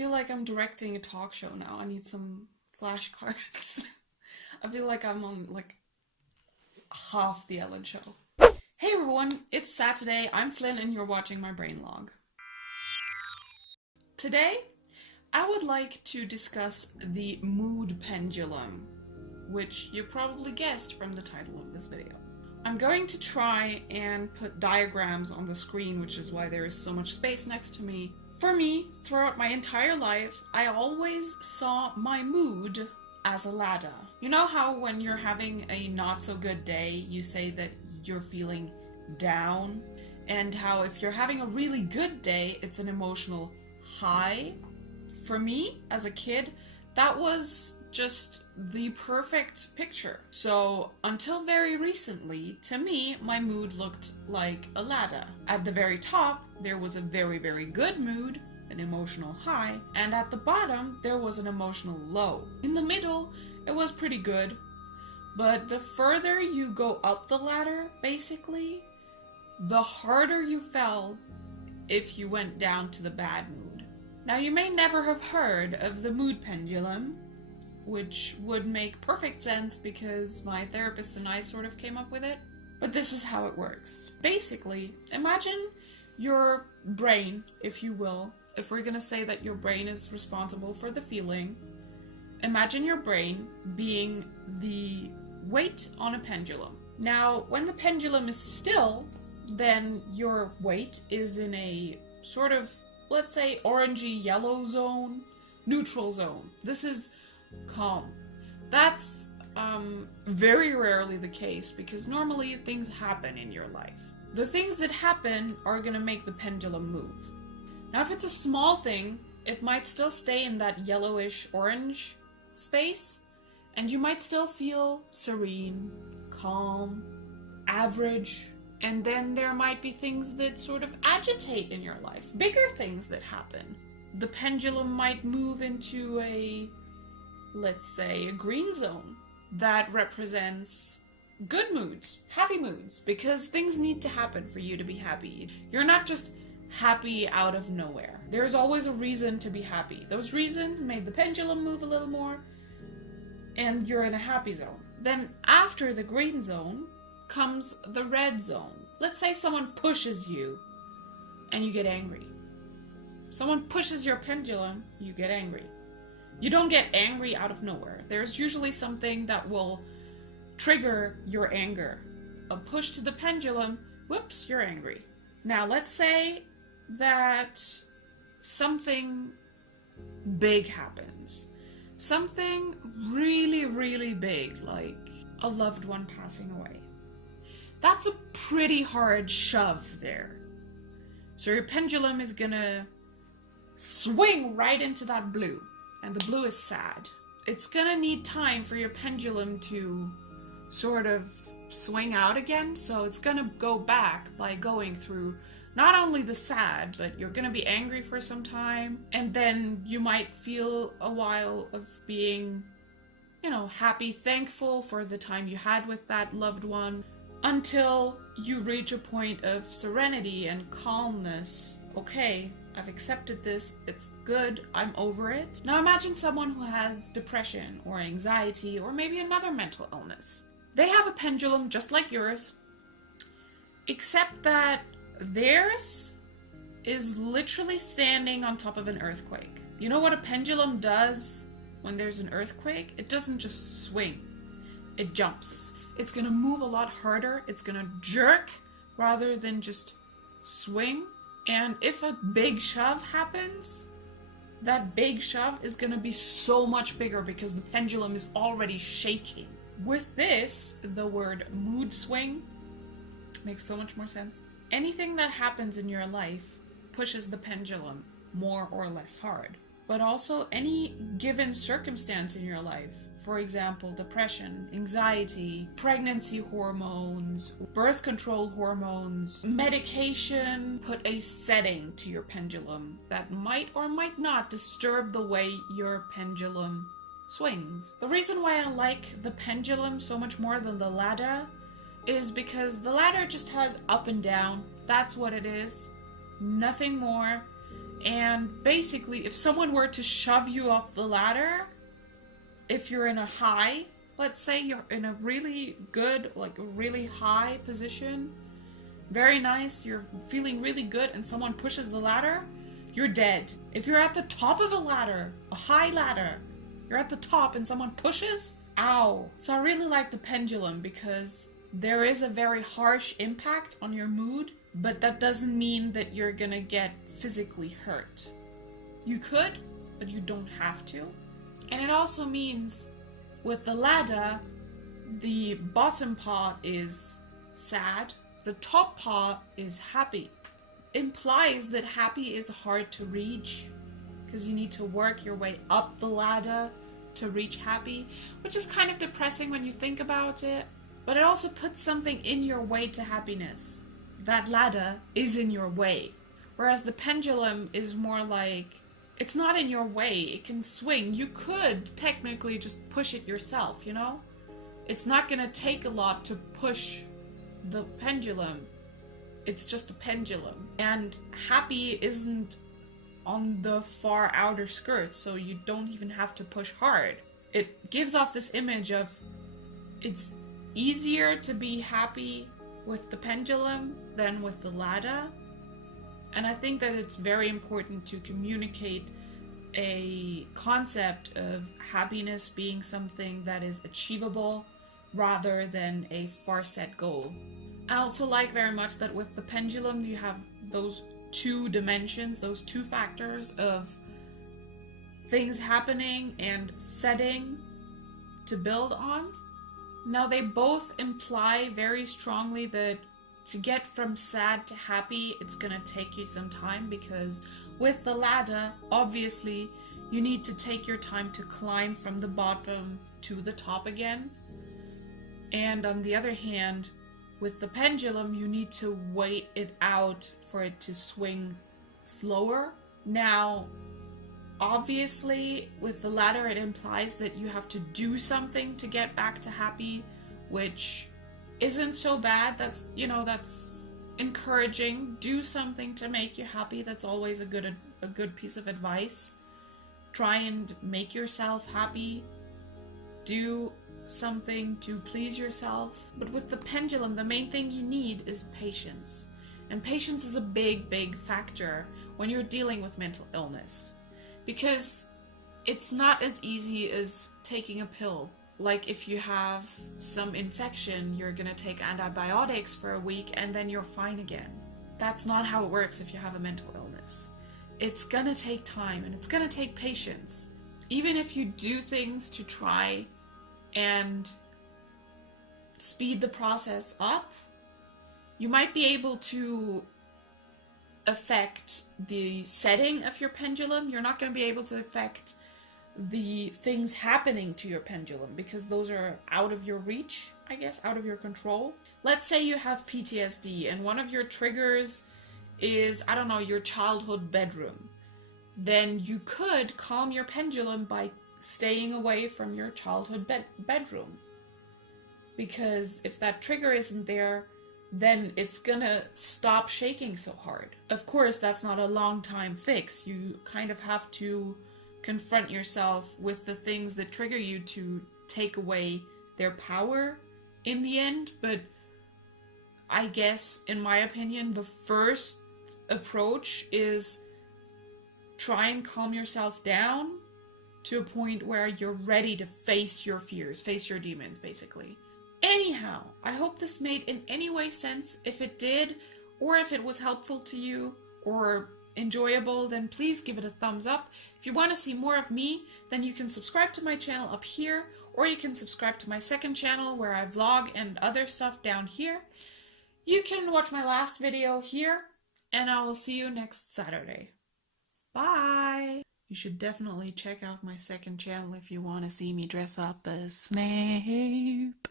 feel like I'm directing a talk show now. I need some flashcards. I feel like I'm on like half the Ellen show. Hey everyone, it's Saturday. I'm Flynn and you're watching my BrainLog. Today, I would like to discuss the mood pendulum, which you probably guessed from the title of this video. I'm going to try and put diagrams on the screen, which is why there is so much space next to me. For me, throughout my entire life, I always saw my mood as a ladder. You know how when you're having a not so good day, you say that you're feeling down? And how if you're having a really good day, it's an emotional high? For me, as a kid, that was just the perfect picture. So until very recently, to me, my mood looked like a ladder. At the very top, there was a very, very good mood, an emotional high, and at the bottom, there was an emotional low. In the middle, it was pretty good, but the further you go up the ladder, basically, the harder you fell if you went down to the bad mood. Now, you may never have heard of the mood pendulum, which would make perfect sense because my therapist and I sort of came up with it. But this is how it works. Basically, imagine your brain, if you will. If we're gonna say that your brain is responsible for the feeling, imagine your brain being the weight on a pendulum. Now, when the pendulum is still, then your weight is in a sort of, let's say, orangey yellow zone, neutral zone. This is calm. That's very rarely the case because normally things happen in your life. The things that happen are going to make the pendulum move. Now, if it's a small thing, it might still stay in that yellowish orange space, and you might still feel serene, calm, average. And then there might be things that sort of agitate in your life, bigger things that happen. The pendulum might move into a, let's say, a green zone that represents good moods, happy moods, because things need to happen for you to be happy. You're not just happy out of nowhere. There's always a reason to be happy. Those reasons made the pendulum move a little more, and you're in a happy zone. Then after the green zone comes the red zone. Let's say someone pushes you and you get angry. Someone pushes your pendulum, you get angry. You don't get angry out of nowhere. There's usually something that will trigger your anger. A push to the pendulum, whoops, you're angry. Now let's say that something big happens. Something really, really big, like a loved one passing away. That's a pretty hard shove there. So your pendulum is gonna swing right into that blue. And the blue is sad. It's gonna need time for your pendulum to sort of swing out again, so it's gonna go back by going through not only the sad, but you're gonna be angry for some time, and then you might feel a while of being, happy, thankful for the time you had with that loved one, until you reach a point of serenity and calmness. Okay, I've accepted this, it's good, I'm over it. Now imagine someone who has depression or anxiety or maybe another mental illness. They have a pendulum just like yours, except that theirs is literally standing on top of an earthquake. You know what a pendulum does when there's an earthquake? It doesn't just swing, it jumps. It's gonna move a lot harder, it's gonna jerk rather than just swing. And if a big shove happens, that big shove is going to be so much bigger because the pendulum is already shaking. With this, the word mood swing makes so much more sense. Anything that happens in your life pushes the pendulum more or less hard. But also any given circumstance in your life, for example, depression, anxiety, pregnancy hormones, birth control hormones, medication, put a setting to your pendulum that might or might not disturb the way your pendulum swings. The reason why I like the pendulum so much more than the ladder is because the ladder just has up and down. That's what it is. Nothing more. And basically, if someone were to shove you off the ladder, if you're in a high, let's say you're in a really good, like a really high position, very nice, you're feeling really good, and someone pushes the ladder, you're dead. If you're at the top of a ladder, a high ladder, you're at the top and someone pushes, ow. So I really like the pendulum because there is a very harsh impact on your mood, but that doesn't mean that you're gonna get physically hurt. You could, but you don't have to. And it also means with the ladder, the bottom part is sad, the top part is happy. Implies that happy is hard to reach because you need to work your way up the ladder to reach happy, which is kind of depressing when you think about it, but it also puts something in your way to happiness. That ladder is in your way. Whereas the pendulum is more like, it's not in your way, it can swing. You could technically just push it yourself, you know? It's not gonna take a lot to push the pendulum. It's just a pendulum. And happy isn't on the far outer skirts, so you don't even have to push hard. It gives off this image of it's easier to be happy with the pendulum than with the ladder. And I think that it's very important to communicate a concept of happiness being something that is achievable rather than a far set goal. I also like very much that with the pendulum you have those two dimensions, those two factors of things happening and setting to build on. Now they both imply very strongly that to get from sad to happy, it's gonna take you some time, because with the ladder, obviously, you need to take your time to climb from the bottom to the top again. And on the other hand, with the pendulum, you need to wait it out for it to swing slower. Now, obviously, with the ladder, it implies that you have to do something to get back to happy, which isn't so bad. That's, you know, that's encouraging. Do something to make you happy. That's always a good piece of advice. Try and make yourself happy. Do something to please yourself. But with the pendulum, the main thing you need is patience. And patience is a big factor when you're dealing with mental illness, because it's not as easy as taking a pill. Like if you have some infection, you're gonna take antibiotics for a week and then you're fine again. That's not how it works if you have a mental illness. It's gonna take time and it's gonna take patience. Even if you do things to try and speed the process up, you might be able to affect the setting of your pendulum. You're not going to be able to affect the things happening to your pendulum because those are out of your reach, I guess, out of your control. Let's say you have PTSD and one of your triggers is, I don't know, your childhood bedroom. Then you could calm your pendulum by staying away from your childhood bedroom. Because if that trigger isn't there, then it's gonna stop shaking so hard. Of course, that's not a long time fix. You kind of have to confront yourself with the things that trigger you to take away their power in the end. But I guess, in my opinion, the first approach is try and calm yourself down to a point where you're ready to face your fears, face your demons, basically. Anyhow, I hope this made in any way sense. If it did, or if it was helpful to you, or enjoyable, then please give it a thumbs up. If you want to see more of me, then you can subscribe to my channel up here, or you can subscribe to my second channel where I vlog and other stuff down here. You can watch my last video here, and I will see you next Saturday. Bye! You should definitely check out my second channel if you want to see me dress up as Snape.